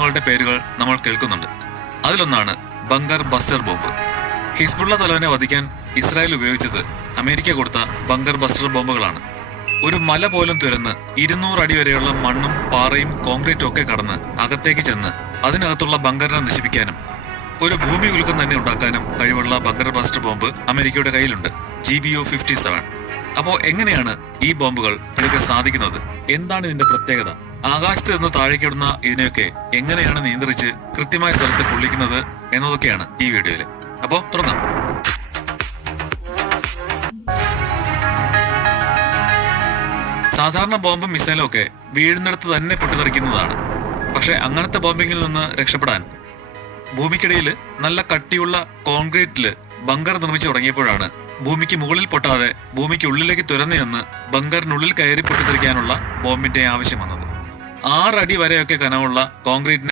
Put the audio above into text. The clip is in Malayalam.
ആയുധങ്ങളുടെ പേരുകൾ നമ്മൾ കേൾക്കുന്നുണ്ട്. അതിലൊന്നാണ് ബങ്കർ ബസ്റ്റർ ബോംബ്. ഹിസ്ബുള്ള തലവനെ വധിക്കാൻ ഇസ്രായേൽ ഉപയോഗിച്ചത് അമേരിക്ക കൊടുത്ത ബങ്കർ ബസ്റ്റർ ബോംബുകളാണ്. ഒരു മല പോലും തുരന്ന് 200 അടി വരെയുള്ള മണ്ണും പാറയും കോൺക്രീറ്റും ഒക്കെ കടന്ന് അകത്തേക്ക് ചെന്ന് അതിനകത്തുള്ള ബങ്കറിനെ നശിപ്പിക്കാനും ഒരു ഭൂമി കുലുക്കം തന്നെ ഉണ്ടാക്കാനും കഴിവുള്ള ബങ്കർ ബസ്റ്റർ ബോംബ് അമേരിക്കയുടെ കയ്യിലുണ്ട്, GBU-57. അപ്പോ എങ്ങനെയാണ് ഈ ബോംബുകൾ ഇതൊക്കെ സാധിക്കുന്നത്? എന്താണ് ഇതിന്റെ പ്രത്യേകത? ആകാശത്ത് നിന്ന് താഴേക്കിടുന്ന ഇതിനെയൊക്കെ എങ്ങനെയാണ് നിയന്ത്രിച്ച് കൃത്യമായ സ്ഥലത്ത് പൊള്ളിക്കുന്നത് എന്നതൊക്കെയാണ് ഈ വീഡിയോയില്. അപ്പോ തുടങ്ങാം. സാധാരണ ബോംബും മിസൈലും ഒക്കെ വീഴുന്നിടത്ത് തന്നെ പൊട്ടിത്തെറിക്കുന്നതാണ്. പക്ഷെ അങ്ങനത്തെ ബോംബിങ്ങിൽ നിന്ന് രക്ഷപ്പെടാൻ ഭൂമിക്കിടയിൽ നല്ല കട്ടിയുള്ള കോൺക്രീറ്റില് ബങ്കർ നിർമ്മിച്ചു തുടങ്ങിയപ്പോഴാണ് ഭൂമിക്ക് മുകളിൽ പൊട്ടാതെ ഭൂമിക്ക് ഉള്ളിലേക്ക് തുരന്നു ചെന്ന് ബങ്കറിനുള്ളിൽ കയറി പൊട്ടിത്തെറിക്കാനുള്ള ബോംബിന്റെ ആവശ്യം വന്നത്. 6 അടി വരെയൊക്കെ കനമുള്ള കോൺക്രീറ്റിന്